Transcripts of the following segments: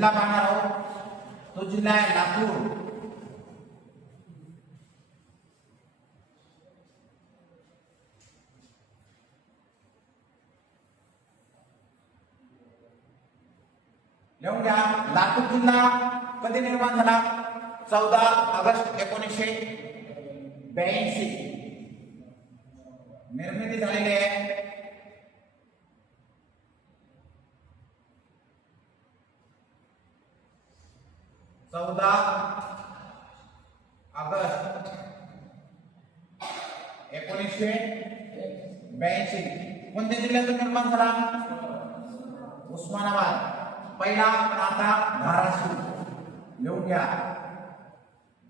जिल्हा पाहणार आहोत तो जिल्हा आहे लातूर। लिहून घ्या, लातूर जिल्हा कधी निर्माण झाला? 14 ऑगस्ट 1982 निर्मिती झालेली आहे। 14 ऑगस्ट 1982 कोणत्या जिल्ह्यातून निर्माण झाला? उस्मानाबाद पहिला, पण आता धाराशिव। लिहून घ्या,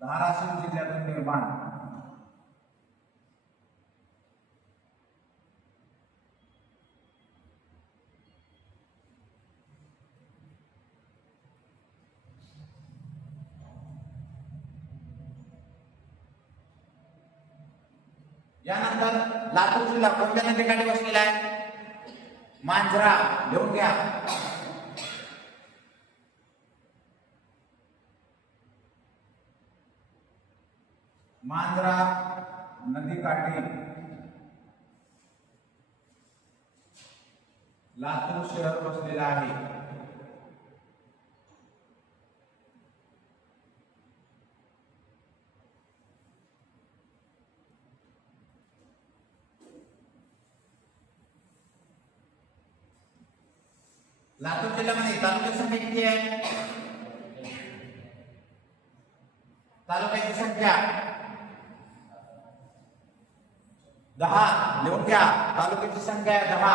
धाराशिव जिल्ह्यातून निर्माण। यानंतर लातूर जिल्हा कोणत्या नदीकाठी वसलेला आहे? मांजरा। लिहून घ्या, मांजरा नदीकाठी लातूर शहर वसलेला आहे। लातूर जिल्ह्यामध्ये तालुक्याची संख्या किती आहे? तालुक्याची संख्या 10। लिहून घ्या, तालुक्याची संख्या आहे 10।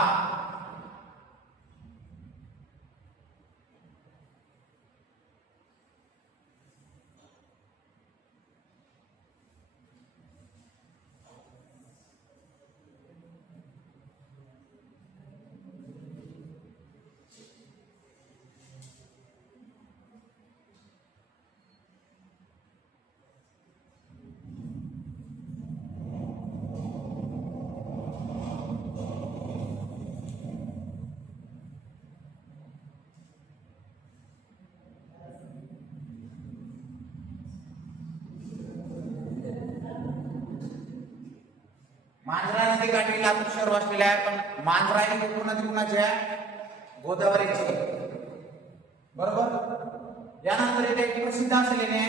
मांजरा नदीकाठी लातूर शहर वसलेले आहे, पण मांजरा ही नदी कुणाची आहे? गोदावरीची, बरोबर। यानंतर इथे एक प्रसिद्ध असलेले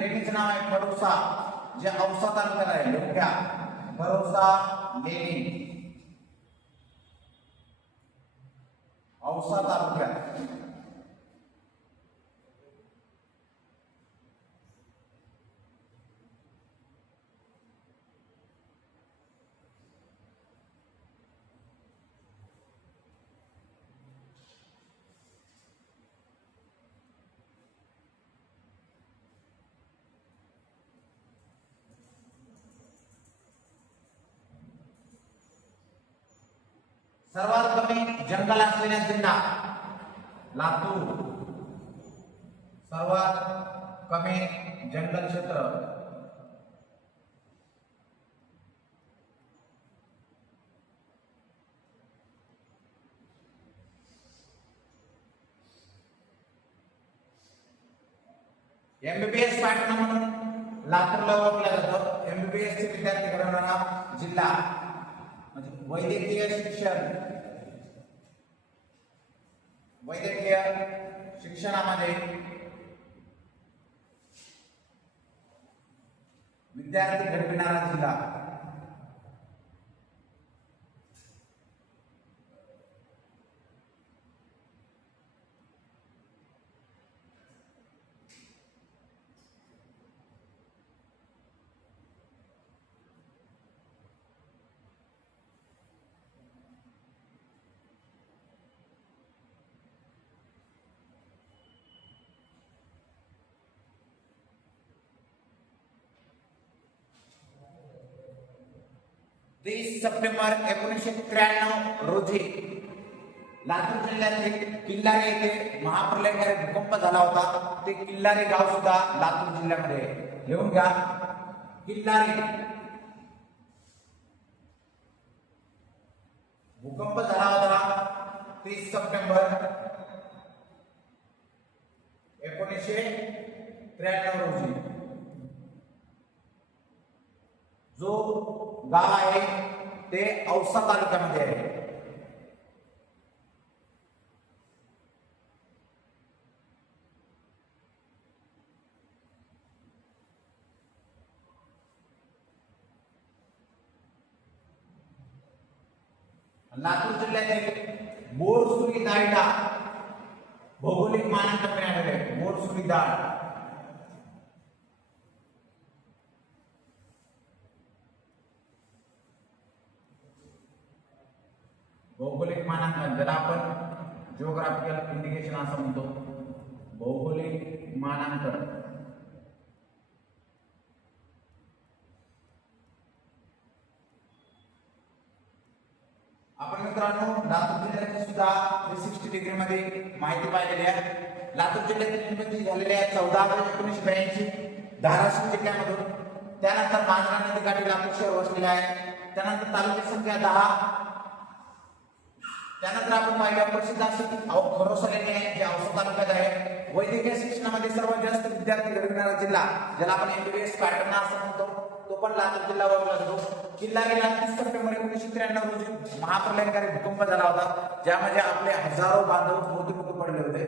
लेणीचे नाव आहे भरोसा, जे औसा तालुक्यात आहे। लिहून घ्या, भरोसा लेणी, औसा तालुक्यात। सर्वात कमी जंगल असलेला जिल्हा लातूर। सर्वात कमी जंगल क्षेत्र एमबीबीएस पॅटर्न म्हणून लातूरला ओळखला जातो। एमबीबीएस चे विद्यार्थी घडवणारा जिल्हा म्हणजे वैद्यकीय शिक्षणामध्ये विद्यार्थी घडविणारा जिल्हा। तीस सप्टेंबर 1993 रोजी लातूर जिल्ह्यातील किल्लारी येथे महाप्रलयकारी भूकंप झाला होता। ते किल्लारी गाव सुद्धा लातूर जिल्ह्यामध्ये आहे। लिहून घ्या, किल्लारी भूकंप झाला होता 30 सप्टेंबर 1993 रोजी जो गाव आहे ते औसा तालुक्यामध्ये आहे. लातूर जिल्ह्यातील बोरसुरी दाळीला भौगोलिक मानांकन मिळालेले आहे. बोरसुरी दाळ भौगोलिक मानांकन, ज्याला आपण जिओग्राफिकल इंडिकेशन असं म्हणतो. भौगोलिक मानांकन आपण मित्रांनो लातूर जिल्ह्याची सुद्धा 360 डिग्री मध्ये माहिती पाहिलेली आहे. लातूर जिल्ह्यातील निर्मिती झालेली आहे 14/1982 धाराशिव जिल्ह्यामधून. त्यानंतर मांजरा नदीकाठी लातूर शहर वसलेले आहे. त्यानंतर तालुक्याची संख्या 10. त्यानंतर आपण पाहिलं प्रसिद्ध असे खरोसा लेणी आहे जे औसा तालुक्यात आहे. वैद्यकीय शिक्षणामध्ये सर्वात जास्त विद्यार्थी घडविणारा जिल्हा, ज्याला आपण MBBS पॅटर्न असं म्हणतो, तो पण लातूर जिल्हा ओळखला जातो. किल्ला गेला 30 सप्टेंबर 1993 रोजी महाप्रलयकारी भूकंप झाला होता, ज्यामध्ये आपले हजारो बांधव मृत्युमुखी पडले होते.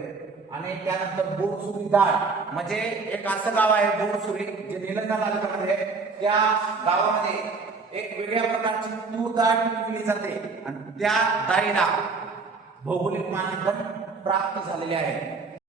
आणि त्यानंतर बोरसुरी दाळ म्हणजे एक असं गाव आहे बोरसुरी जे निलंगा तालुक्यामध्ये आहे. त्या गावामध्ये एक वेगळ्या प्रकारची तूर डाळ पिकवली जाते आणि त्या डाळीला भौगोलिक मानांकन प्राप्त झालेले आहे.